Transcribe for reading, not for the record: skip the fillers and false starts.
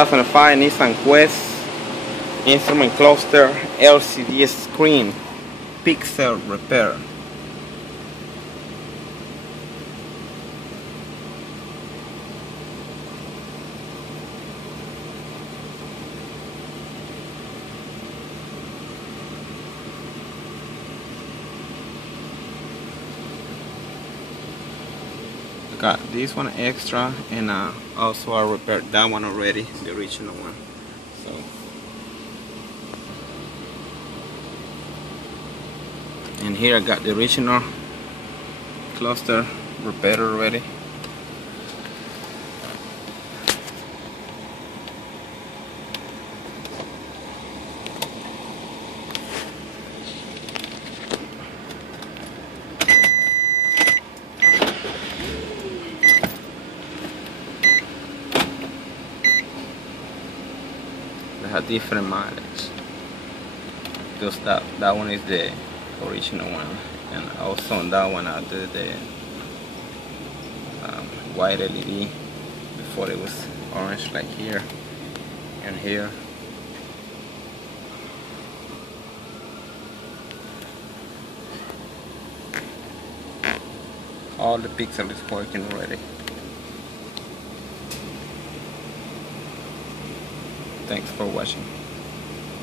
2005 Nissan Quest instrument cluster LCD screen pixel repair. Got this one extra, and also I repaired that one already, the original one. So and here I got the original cluster repaired already. They have different mileage. Just that one is the original one, and also on that one I did the white LED. Before it was orange, like here and here. All the pixel is working already. Thanks for watching.